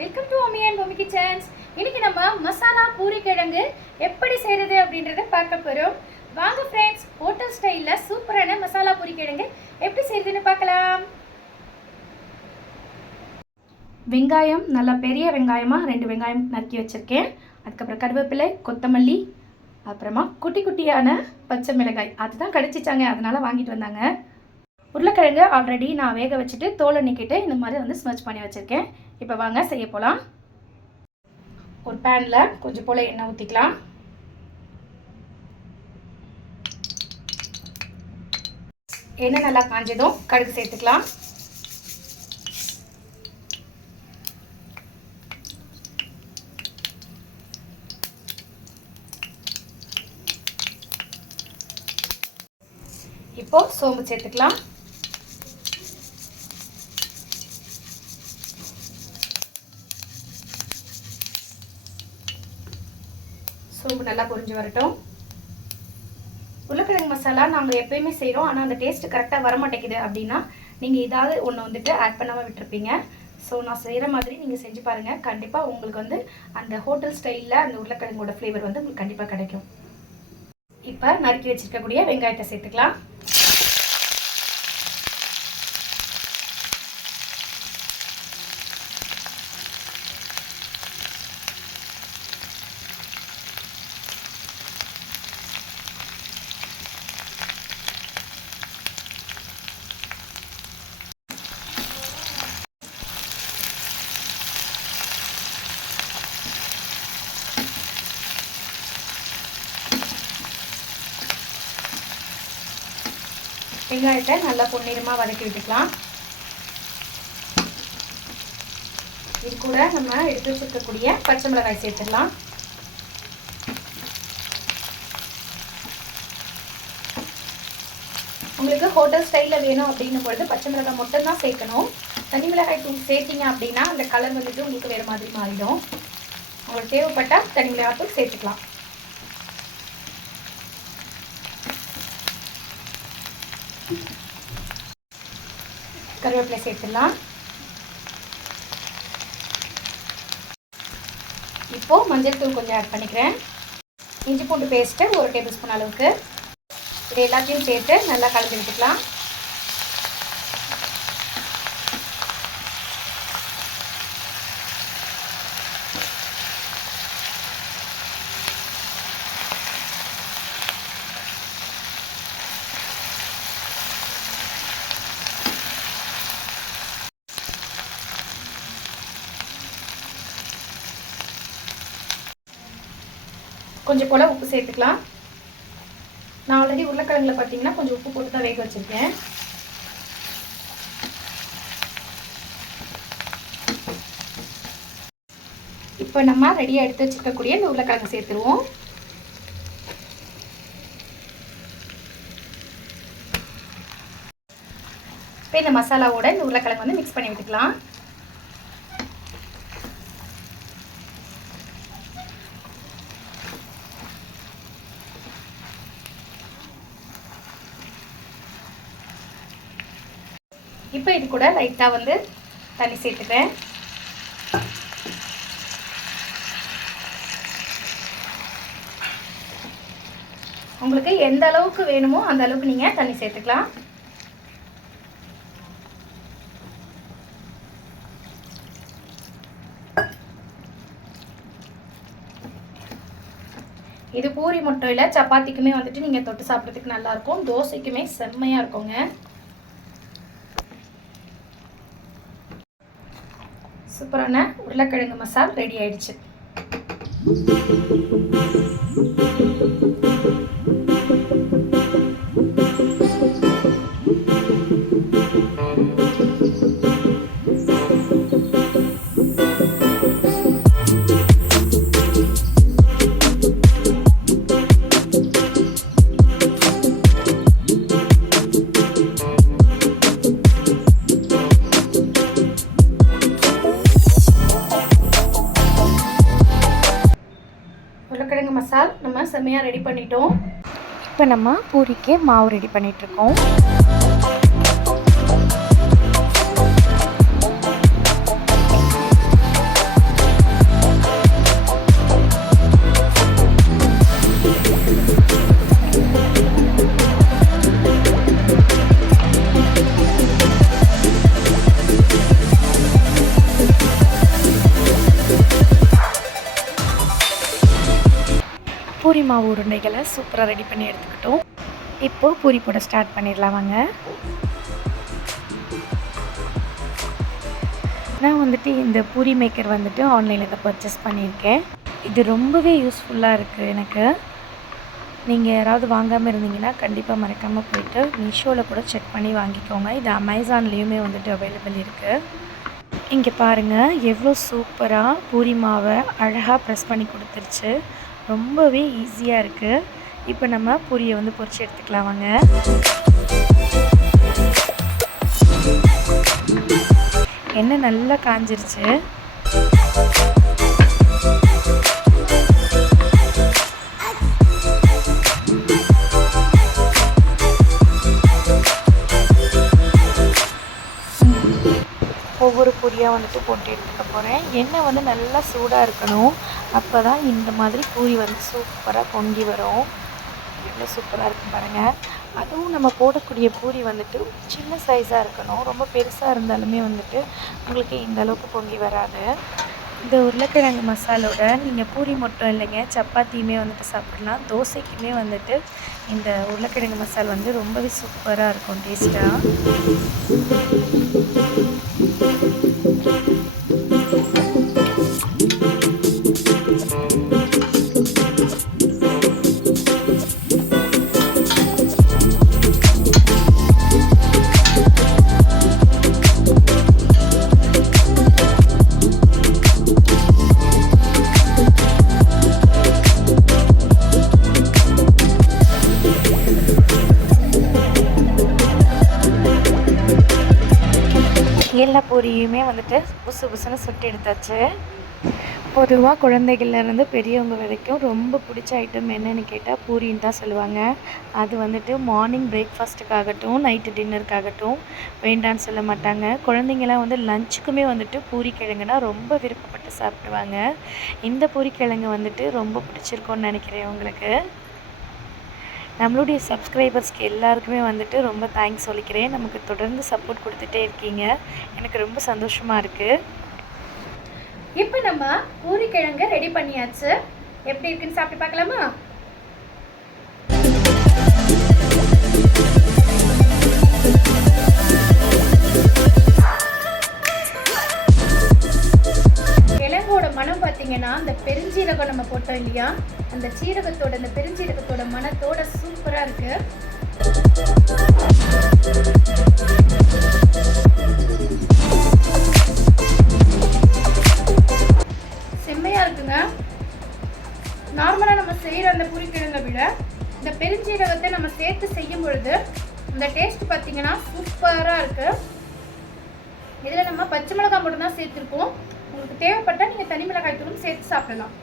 Welcome to Omi and Omi kitchens இன்னைக்கு நம்ம மசாலா பூரி கிழங்கு எப்படி செய்கிறது அப்படின்றத பார்க்க போகிறோம் வாங்க ஃப்ரெண்ட்ஸ் ஹோட்டல் ஸ்டைலில் சூப்பரான மசாலா பூரி கிழங்கு எப்படி செய்கிறதுன்னு பார்க்கலாம். வெங்காயம் நல்லா பெரிய வெங்காயமாக ரெண்டு வெங்காயம் நறுக்கி வச்சுருக்கேன். அதுக்கப்புறம் கருவேப்பிலை கொத்தமல்லி அப்புறமா குட்டி குட்டியான பச்சை மிளகாய். அதுதான் கடிச்சிச்சாங்க அதனால் வாங்கிட்டு வந்தாங்க. உருளைக்கிழங்கு ஆல்ரெடி நான் வேக வச்சுட்டு தோலை நீக்கிட்டு இந்த மாதிரி வந்து ஸ்மெச் பண்ணி வச்சுருக்கேன். இப்போ வாங்க செய்ய போகலாம் ஒரு பேனில் கொஞ்சம் போல் எண்ணெய் ஊற்றிக்கலாம் எண்ணெய் நல்லா காஞ்சதும் கடுகு சேர்த்துக்கலாம். இப்போ சோம்பு சேர்த்துக்கலாம் சோம்பு நல்லா பொரிஞ்சு வரட்டும். உருளைக்கிழங்கு மசாலா நாங்கள் எப்பயுமே செய்கிறோம் ஆனால் அந்த டேஸ்ட் கரெக்டாக வரமாட்டேங்குது அப்படின்னா நீங்கள் இதாவது ஒன்று வந்துட்டு ஆட் பண்ணாமல் விட்டுருப்பீங்க. ஸோ நான் செய்கிற மாதிரி நீங்கள் செஞ்சு பாருங்கள் கண்டிப்பாக உங்களுக்கு வந்து அந்த ஹோட்டல் ஸ்டைலில் அந்த உருளைக்கிழங்கோட ஃப்ளேவர் வந்து உங்களுக்கு கண்டிப்பாக கிடைக்கும். இப்போ நறுக்கி வச்சுருக்கக்கூடிய வெங்காயத்தை சேர்த்துக்கலாம். வெங்காயத்தை நல்லா பொன்னிறமாக வதக்கி விட்டுக்கலாம். இது கூட நம்ம எடுத்து வச்சுருக்கக்கூடிய பச்சை மிளகாய் சேர்த்துடலாம் உங்களுக்கு ஹோட்டல் ஸ்டைலில் வேணும் அப்படின்னும் பொழுது பச்சை மிளகாய் மட்டும்தான் சேர்க்கணும். தனி மிளகாய் தூள் சேர்த்திங்க அப்படின்னா அந்த கலர் வந்துட்டு உங்களுக்கு வேறு மாதிரி மாறிடும். உங்களுக்கு தேவைப்பட்டால் தனி மிளகாய் தூள் சேர்த்துக்கலாம். கருவேப்பிலை சேர்த்துடலாம். இப்போது மஞ்சள் தூள் கொஞ்சம் ஆட் பண்ணிக்கிறேன். இஞ்சி பூண்டு பேஸ்ட்டு ஒரு டேபிள் ஸ்பூன் அளவுக்கு. இது எல்லாத்தையும் சேர்த்து நல்லா கலந்து விட்டுக்கலாம். கொஞ்சம் போல் உப்பு சேர்த்துக்கலாம். நான் ஆல்ரெடி உருளைக்கிழங்குல பார்த்தீங்கன்னா கொஞ்சம் உப்பு போட்டு தான் வேக வச்சுருக்கேன். இப்போ நம்ம ரெடியாக எடுத்து வச்சுருக்கக்கூடிய இந்த உருளைக்கிழங்கு சேர்த்துருவோம். இப்போ இந்த மசாலாவோட இந்த உருளைக்கிழங்கு வந்து மிக்ஸ் பண்ணி விட்டுக்கலாம். இப்போ இது கூட லைட்டாக வந்து தண்ணி சேர்த்துக்கிறேன். உங்களுக்கு எந்த அளவுக்கு வேணுமோ அந்த அளவுக்கு நீங்கள் தண்ணி சேர்த்துக்கலாம். இது பூரி மட்டும் இல்லை சப்பாத்திக்குமே வந்துட்டு நீங்கள் தொட்டு சாப்பிட்றதுக்கு நல்லாயிருக்கும் தோசைக்குமே செம்மையாக இருக்குங்க. சூப்பரான உருளைக்கிழங்கு மசால் ரெடி ஆயிடுச்சு. மசால் நம்ம செம்மையாக ரெடி பண்ணிட்டோம். இப்போ நம்ம பூரிக்கு மாவு ரெடி பண்ணிகிட்ருக்கோம் பூரி மாவு உருண்டைகளை சூப்பராக ரெடி பண்ணி எடுத்துக்கிட்டோம். இப்போது பூரி போட ஸ்டார்ட் பண்ணிடலாம் வாங்க. நான் வந்துட்டு இந்த பூரி மேக்கர் வந்துட்டு ஆன்லைனில் இதை பர்ச்சேஸ் பண்ணியிருக்கேன். இது ரொம்பவே யூஸ்ஃபுல்லாக இருக்குது எனக்கு. நீங்கள் யாராவது வாங்காமல் இருந்தீங்கன்னா கண்டிப்பாக மறக்காமல் போயிட்டு மீஷோவில் கூட செக் பண்ணி வாங்கிக்கோங்க. இது அமேசான்லேயுமே வந்துட்டு அவைலபிள் இருக்குது இங்கே பாருங்கள் எவ்வளோ சூப்பராக பூரி மாவை அழகாக ப்ரெஸ் பண்ணி கொடுத்துருச்சு. ரொம்பவே ஈஸியாக இருக்குது இப்போ நம்ம பொரியை வந்து பொரிச்சு எடுத்துக்கலாம் வாங்க. எண்ணெய் நல்லா காஞ்சிருச்சு. பூரியாக வந்துட்டு போட்டு எடுத்துக்க போகிறேன் எண்ணெய் வந்து நல்லா சூடாக இருக்கணும். அப்போ தான் இந்த மாதிரி பூரி வந்து சூப்பராக பொங்கி வரும். எவ்வளோ சூப்பராக இருக்கும் பாருங்கள் அதுவும் நம்ம போடக்கூடிய பூரி வந்துட்டு சின்ன சைஸாக இருக்கணும். ரொம்ப பெருசாக இருந்தாலுமே வந்துட்டு உங்களுக்கு இந்த அளவுக்கு பொங்கி வராது. இந்த உருளைக்கிழங்கு மசாலோட நீங்கள் பூரி மட்டும் இல்லைங்க சப்பாத்தியுமே வந்துட்டு சாப்பிட்லாம். தோசைக்குமே வந்துட்டு இந்த உருளைக்கிழங்கு மசால் வந்து ரொம்பவே சூப்பராக இருக்கும் டேஸ்ட்டாக எல்லா பூரியுமே வந்துட்டு புசு புசுன்னு சுட்டு எடுத்தாச்சு. பொதுவாக குழந்தைகள்லேருந்து பெரியவங்க வரைக்கும் ரொம்ப பிடிச்ச ஐட்டம் என்னென்னு கேட்டால் பூரின்னு தான் சொல்லுவாங்க. அது வந்துட்டு மார்னிங் பிரேக்ஃபாஸ்ட்டுக்காகட்டும் நைட்டு டின்னருக்காகட்டும் வேண்டான்னு சொல்ல மாட்டாங்க. குழந்தைங்களாம் வந்து லஞ்சுக்குமே வந்துட்டு பூரி கிழங்குனா ரொம்ப விருப்பப்பட்டு சாப்பிடுவாங்க. இந்த பூரி கிழங்கு வந்துட்டு ரொம்ப பிடிச்சிருக்கோன்னு நினைக்கிறேன் உங்களுக்கு. நம்மளுடைய சப்ஸ்கிரைபர்ஸ்க்கு எல்லாருக்குமே வந்துட்டு ரொம்ப தேங்க்ஸ் சொல்லிக்கிறேன். நமக்கு தொடர்ந்து சப்போர்ட் கொடுத்துட்டே இருக்கீங்க. எனக்கு ரொம்ப சந்தோஷமாக இருக்குது இப்போ நம்ம பூரிக்கிழங்கு ரெடி பண்ணியாச்சு. எப்படி இருக்குன்னு சாப்பிட்டு பார்க்கலாமா? கிழங்கோட மனம் பார்த்தீங்கன்னா அந்த பெருஞ்சீரகம் நம்ம போட்டோம் இல்லையா? அந்த சீரகத்தோட அந்த பெருஞ்சீரகத்தோட மனத்தோட சூப்பராக இருக்கு. செம்மையாக இருக்குங்க. நார்மலாக நம்ம செய்கிற அந்த பூரிக்கிழங்கை விட இந்த பெருஞ்சீரகத்தை நம்ம சேர்த்து செய்யும் பொழுது இந்த டேஸ்ட் பார்த்தீங்கன்னா சூப்பராக இருக்குது இதில் நம்ம பச்சை மிளகாய் மட்டும்தான் சேர்த்துருக்கோம். உங்களுக்கு தேவைப்பட்டால் நீங்கள் தனி மிளகாய் தூளும் சேர்த்து சாப்பிடலாம்.